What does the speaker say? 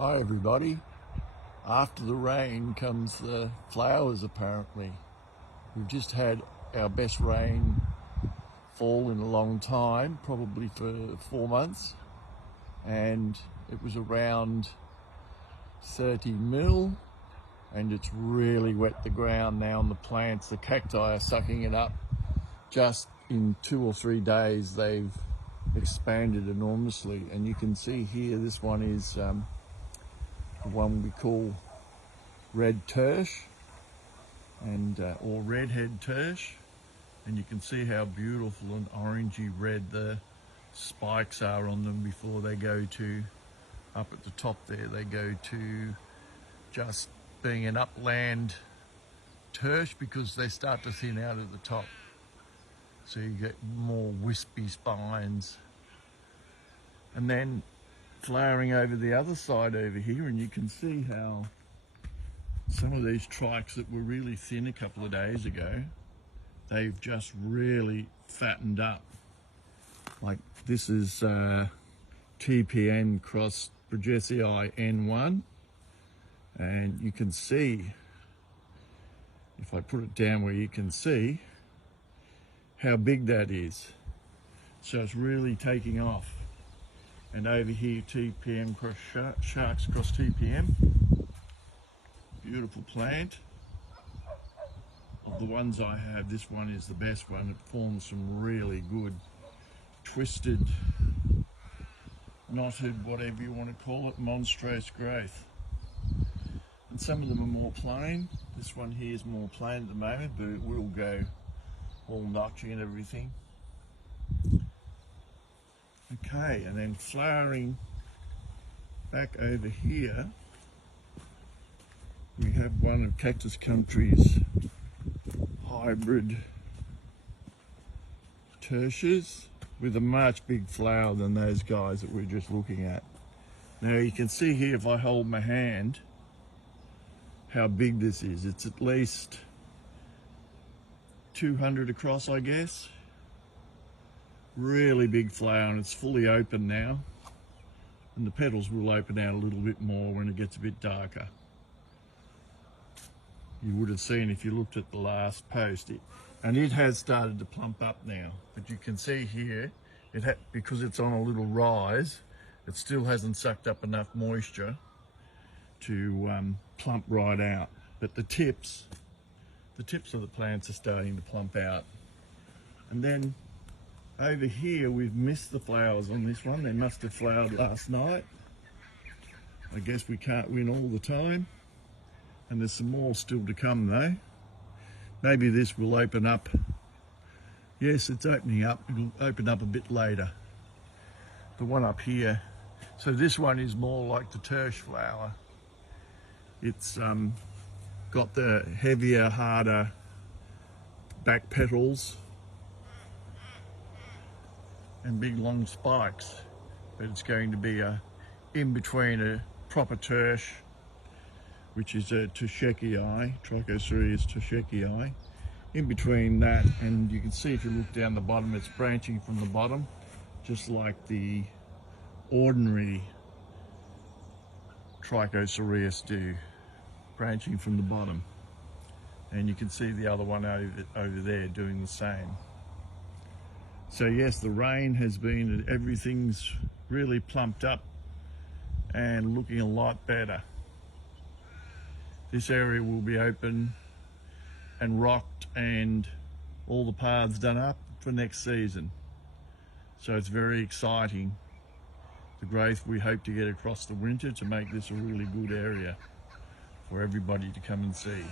Hi everybody. After the rain comes the flowers apparently. We've just had our best rain fall in a long time, probably for 4 months, and it was around 30 mil, and it's really wet the ground now, and the plants, the cacti are sucking it up. Just in 2 or 3 days they've expanded enormously, and you can see here this one is the one we call red tertiary or redhead tertiary, and you can see how beautiful and orangey red the spikes are on them before they go to, up at the top there, they go to just being an upland tertiary because they start to thin out at the top, so you get more wispy spines. And then flowering over the other side over here, and you can see how some of these trikes that were really thin a couple of days ago, they've just really fattened up. Like this is TPN cross Burgessii N1, and you can see, if I put it down where you can see, how big that is. So it's really taking off. And over here, TPM cross sharks cross TPM. Beautiful plant. Of the ones I have, this one is the best one. It forms some really good twisted, knotted, whatever you want to call it, monstrous growth. And some of them are more plain. This one here is more plain at the moment, but it will go all notchy and everything. Okay, and then flowering back over here, we have one of Cactus Country's hybrid tertiaries with a much big flower than those guys that we're just looking at. Now you can see here, if I hold my hand, how big this is. It's at least 200 across, I guess. Really big flower, and it's fully open now, and the petals will open out a little bit more when it gets a bit darker. You would have seen if you looked at the last post, and it has started to plump up now, but you can see here because it's on a little rise, it still hasn't sucked up enough moisture to plump right out. But the tips of the plants are starting to plump out. And then over here, we've missed the flowers on this one. They must have flowered last night. I guess we can't win all the time. And there's some more still to come though. Maybe this will open up. Yes, it's opening up. It'll open up a bit later. The one up here. So this one is more like the tertiary flower. It's got the heavier, harder back petals and big long spikes, but it's going to be in between a proper tertiary, which is a Tertiarii, Trichocereus tertiarii, in between that, and you can see if you look down the bottom, it's branching from the bottom, just like the ordinary Trichocereus do, branching from the bottom. And you can see the other one over there doing the same. So yes, the rain has been, everything's really plumped up and looking a lot better. This area will be open and rocked and all the paths done up for next season. So it's very exciting, the growth we hope to get across the winter to make this a really good area for everybody to come and see.